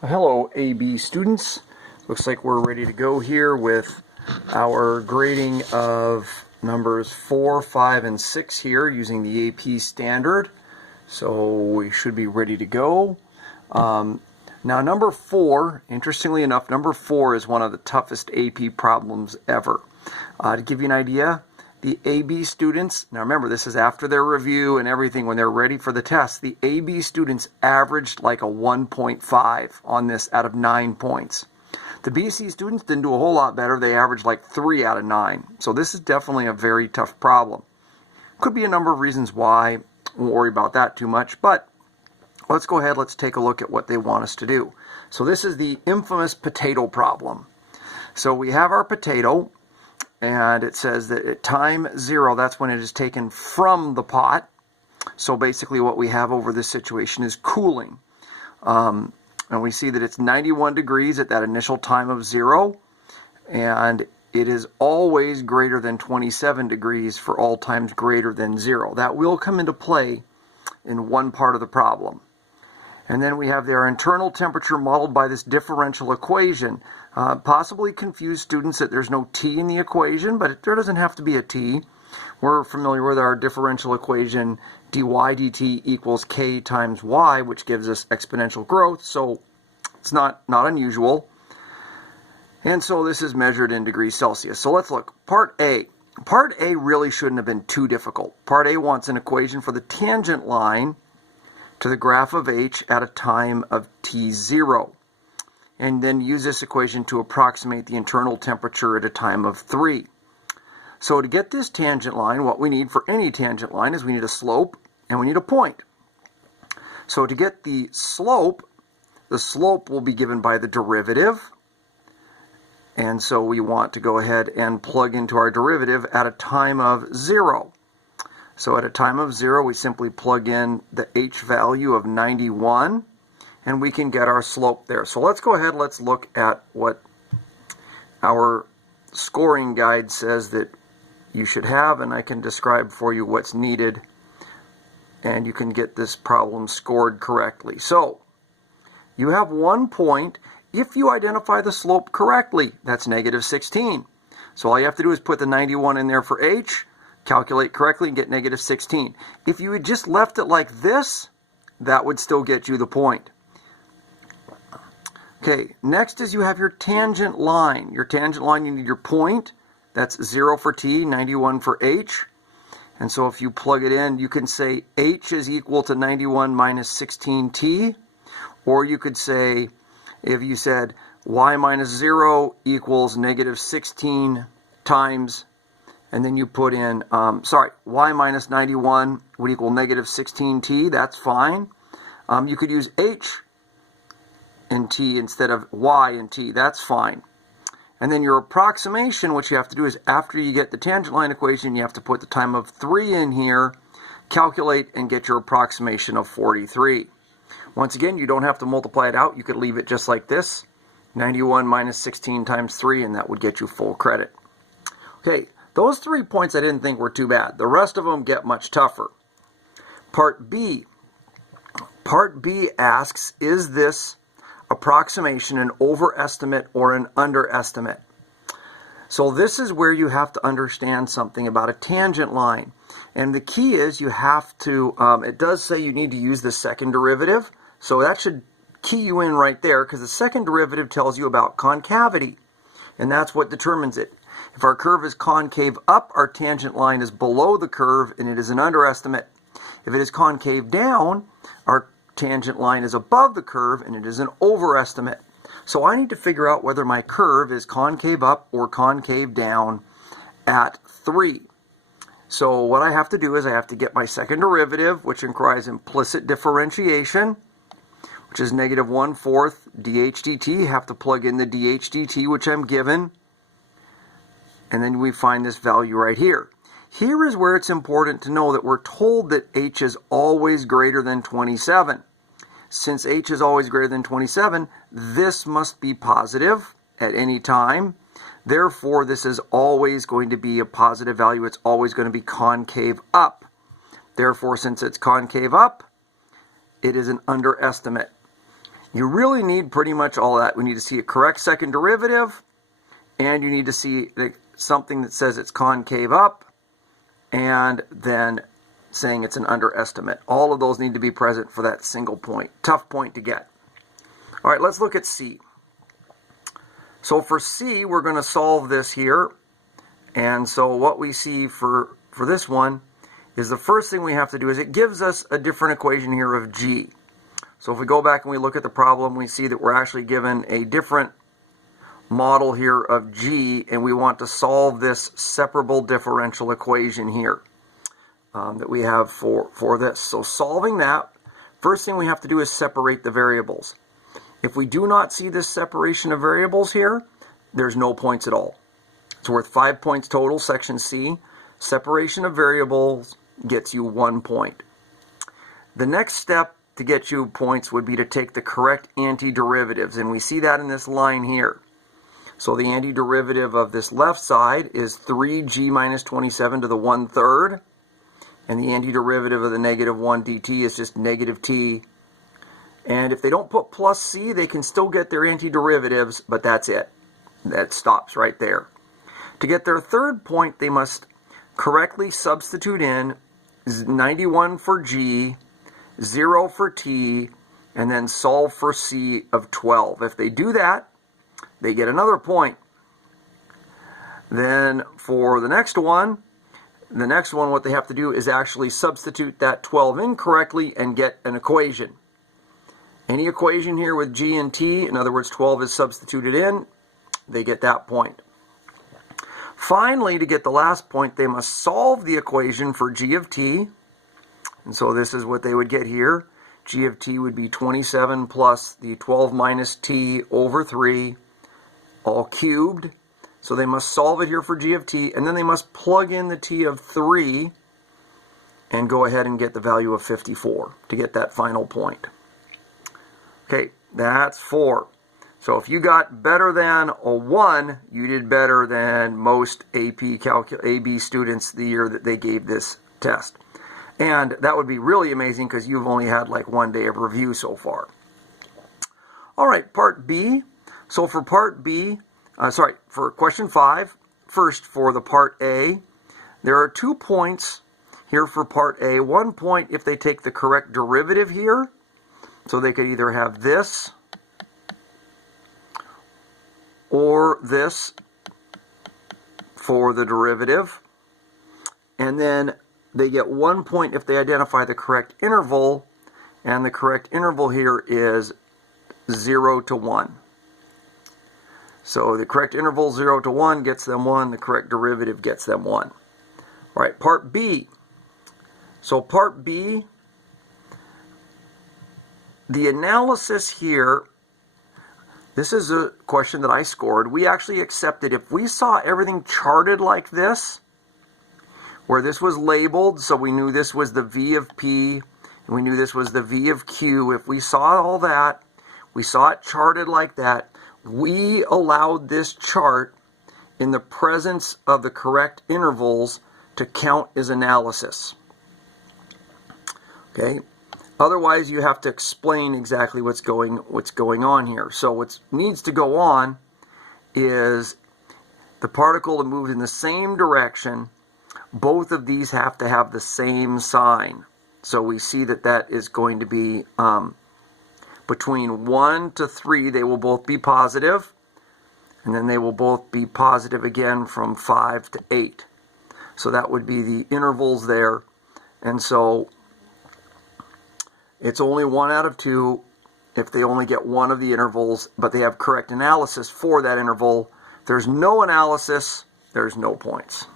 Hello AB students, looks like we're ready to go here with our grading of numbers 4, 5, and 6 here using the AP standard. So we should be ready to go. Now number 4, interestingly enough, number 4 is one of the toughest AP problems ever. To give you an idea, the AB students, now remember this is after their review and everything, when they're ready for the test, the AB students averaged like a 1.5 on this out of 9 points. The BC students didn't do a whole lot better. They averaged like 3 out of 9. So this is definitely a very tough problem. Could be a number of reasons why. Won't worry about that too much, but let's go ahead, let's take a look at what they want us to do. So this is the infamous potato problem. So we have our potato, and it says that at time 0, that's when it is taken from the pot. So basically what we have over this situation is cooling. And we see that it's 91 degrees at that initial time of 0, and it is always greater than 27 degrees for all times greater than 0. That will come into play in one part of the problem. And then we have their internal temperature modeled by this differential equation. Possibly confuse students that there's no t in the equation, but there doesn't have to be a t. We're familiar with our differential equation, dy dt equals k times y, which gives us exponential growth, so it's not unusual. And so this is measured in degrees Celsius. So let's look. Part A. Part A really shouldn't have been too difficult. Part A wants an equation for the tangent line to the graph of h at a time of t0. And then use this equation to approximate the internal temperature at a time of 3. So to get this tangent line, what we need for any tangent line is we need a slope and we need a point. So to get the slope will be given by the derivative. And so we want to go ahead and plug into our derivative at a time of 0. So at a time of 0, we simply plug in the h value of 91, and we can get our slope there. So let's go ahead, let's look at what our scoring guide says that you should have, and I can describe for you what's needed, and you can get this problem scored correctly. So you have 1 point if you identify the slope correctly. That's negative 16. So all you have to do is put the 91 in there for h, calculate correctly, and get negative 16. If you had just left it like this, that would still get you the point. Okay, next is you have your tangent line. Your tangent line, you need your point. That's 0 for t, 91 for h. And so if you plug it in, you can say h is equal to 91 minus 16t. Or you could say, if you said y minus 0 equals negative 16 times, and then you put in, y minus 91 would equal negative 16t, that's fine. You could use h in t instead of y in t, that's fine. And then your approximation, what you have to do is after you get the tangent line equation, you have to put the time of 3 in here, calculate, and get your approximation of 43. Once again, you don't have to multiply it out. You could leave it just like this, 91 minus 16 times 3, and that would get you full credit. Okay, those 3 points I didn't think were too bad. The rest of them get much tougher. Part B. Part B asks, is this approximation an overestimate or an underestimate? So this is where you have to understand something about a tangent line. And the key is you have to, it does say you need to use the second derivative. So that should key you in right there, because the second derivative tells you about concavity. And that's what determines it. If our curve is concave up, our tangent line is below the curve, and it is an underestimate. If it is concave down, our tangent line is above the curve, and it is an overestimate. So I need to figure out whether my curve is concave up or concave down at 3. So what I have to do is I have to get my second derivative, which requires implicit differentiation, which is negative 1/4 dh dt. Have to plug in the dh dt, which I'm given. And then we find this value right here. Here is where it's important to know that we're told that h is always greater than 27. Since h is always greater than 27, this must be positive at any time. Therefore, this is always going to be a positive value. It's always going to be concave up. Therefore, since it's concave up, it is an underestimate. You really need pretty much all that. We need to see a correct second derivative, and you need to see something that says it's concave up, and then saying it's an underestimate. All of those need to be present for that single point. Tough point to get. All right, let's look at C. So for C, we're going to solve this here. And so what we see for this one is the first thing we have to do is it gives us a different equation here of G. So if we go back and we look at the problem, we see that we're actually given a different model here of G, and we want to solve this separable differential equation here that we have for this. So solving that, first thing we have to do is separate the variables. If we do not see this separation of variables here, there's no points at all. It's worth 5 points total, section C. Separation of variables gets you 1 point. The next step to get you points would be to take the correct antiderivatives, and we see that in this line here. So the antiderivative of this left side is 3g minus 27 to the 1/3, and the antiderivative of the negative 1 dt is just negative t. And if they don't put plus c, they can still get their antiderivatives, but that's it. That stops right there. To get their third point, they must correctly substitute in 91 for g, 0 for t, and then solve for c of 12. If they do that, they get another point. Then for the next one, what they have to do is actually substitute that 12 in correctly and get an equation. Any equation here with g and t, in other words 12 is substituted in, they get that point. Finally, to get the last point, they must solve the equation for g of t. And so this is what they would get here. G of t would be 27 plus the 12 minus t over 3, all cubed. So they must solve it here for g of t, and then they must plug in the t of 3 and go ahead and get the value of 54 to get that final point. Okay, that's 4. So if you got better than a 1, you did better than most AB students the year that they gave this test. And that would be really amazing because you've only had like 1 day of review so far. All right, part B. So for part B, for question 5, first for the part A, there are 2 points here for part A. 1 point if they take the correct derivative here. So they could either have this or this for the derivative. And then they get 1 point if they identify the correct interval, and the correct interval here is 0 to 1. So the correct interval 0 to 1 gets them 1, the correct derivative gets them 1. All right, part B. So part B, the analysis here, this is a question that I scored. We actually accepted if we saw everything charted like this, where this was labeled, so we knew this was the V of P, and we knew this was the V of Q. If we saw all that, we saw it charted like that, we allowed this chart in the presence of the correct intervals to count as analysis. Okay? Otherwise, you have to explain exactly what's going on here. So what needs to go on is the particle to move in the same direction. Both of these have to have the same sign. So we see that that is going to be between 1 to 3, they will both be positive. And then they will both be positive again from 5 to 8. So that would be the intervals there. And so it's only 1 out of 2 if they only get one of the intervals, but they have correct analysis for that interval. If there's no analysis, there's no points.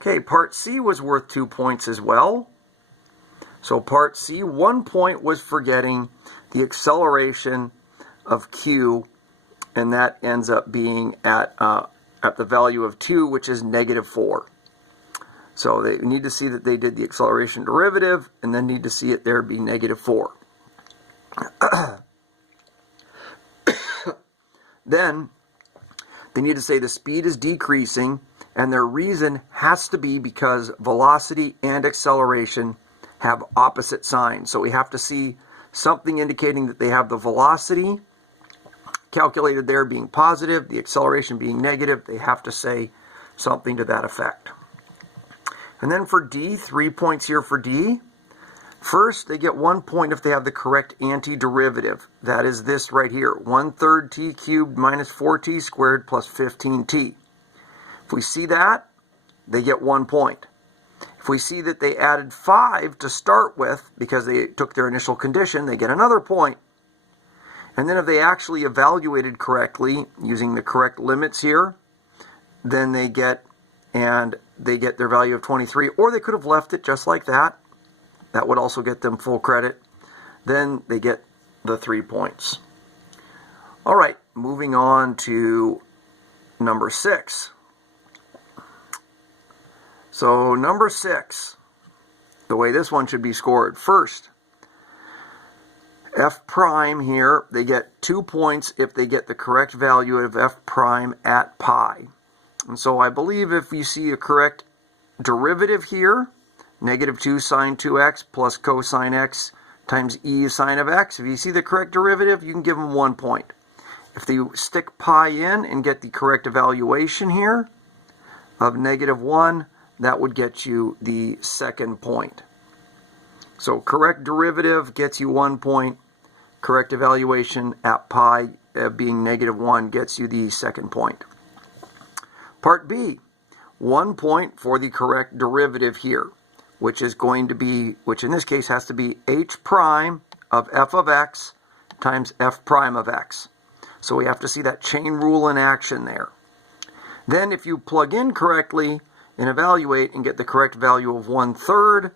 Okay, part C was worth 2 points as well. So part C, 1 point was for getting the acceleration of Q, and that ends up being at the value of 2, which is -4. So they need to see that they did the acceleration derivative, and then need to see it there be -4. Then they need to say the speed is decreasing, and their reason has to be because velocity and acceleration have opposite signs. So we have to see something indicating that they have the velocity calculated there being positive, the acceleration being negative. They have to say something to that effect. And then for D, 3 points here for D. First, they get 1 point if they have the correct antiderivative. That is this right here, 1/3 t cubed minus 4t squared plus 15t. If we see that, they get 1 point. If we see that they added 5 to start with, because they took their initial condition, they get another point. And then if they actually evaluated correctly, using the correct limits here, then they get their value of 23, or they could have left it just like that. That would also get them full credit. Then they get the 3 points. All right, moving on to number 6. So number 6, the way this one should be scored. First, f prime here, they get 2 points if they get the correct value of f prime at pi. And so I believe if you see a correct derivative here, -2 sine 2x plus cosine x times e sine of x, if you see the correct derivative, you can give them 1 point. If they stick pi in and get the correct evaluation here of -1, that would get you the second point. So correct derivative gets you 1 point. Correct evaluation at pi being -1 gets you the second point. Part B, 1 point for the correct derivative here, which is going to be, which in this case has to be h prime of f of x times f prime of x. So we have to see that chain rule in action there. Then if you plug in correctly and evaluate and get the correct value of 1/3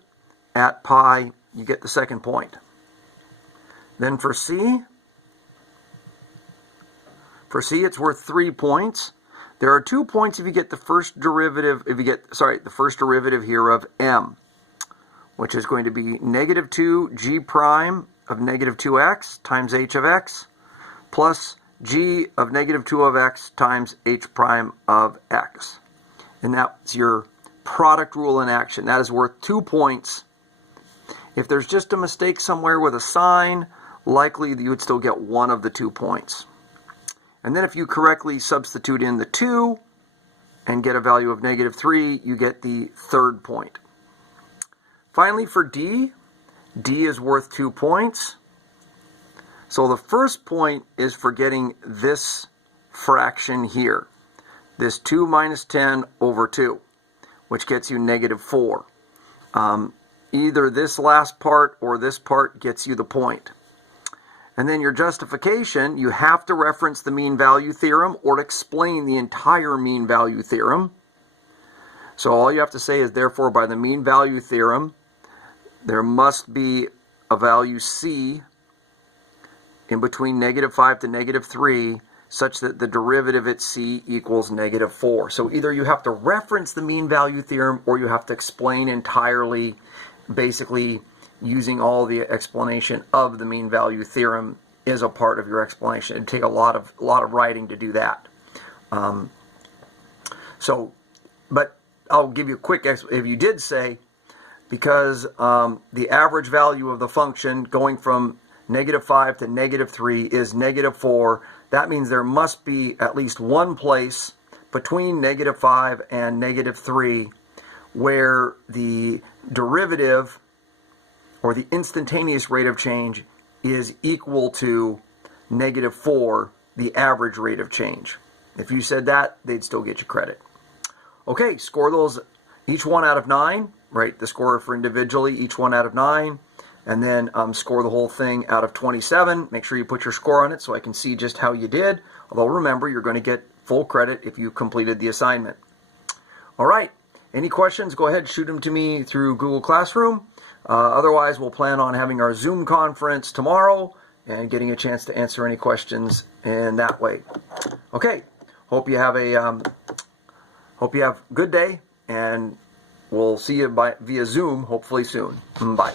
at pi, you get the second point. Then for C, it's worth 3 points. There are 2 points if you get the first derivative, the first derivative here of m, which is going to be -2 g prime of -2x times h of x plus g of -2 of x times h prime of x. And that's your product rule in action. That is worth 2 points. If there's just a mistake somewhere with a sign, likely you would still get 1 of the 2 points. And then if you correctly substitute in the 2 and get a value of -3, you get the third point. Finally for D, D is worth 2 points. So the first point is for getting this fraction here, this 2 minus 10 over 2, which gets you -4. Either this last part or this part gets you the point. And then your justification, you have to reference the mean value theorem or explain the entire mean value theorem. So all you have to say is, therefore, by the mean value theorem, there must be a value c in between -5 to -3 such that the derivative at c equals -4. So either you have to reference the mean value theorem or you have to explain entirely, basically using all the explanation of the mean value theorem is a part of your explanation. It'd take a lot of writing to do that. But I'll give you a quick if you did say, because the average value of the function going from -5 to -3 is -4, that means there must be at least one place between -5 and -3 where the derivative or the instantaneous rate of change is equal to -4, the average rate of change. If you said that, they'd still get you credit. Okay, score those each 1 out of 9. Write the score for individually, each 1 out of 9. And then score the whole thing out of 27. Make sure you put your score on it so I can see just how you did. Although remember, you're going to get full credit if you completed the assignment. All right, any questions, go ahead, shoot them to me through Google Classroom. Otherwise, we'll plan on having our Zoom conference tomorrow and getting a chance to answer any questions in that way. Okay, hope you have a good day, and we'll see you via Zoom hopefully soon. Bye.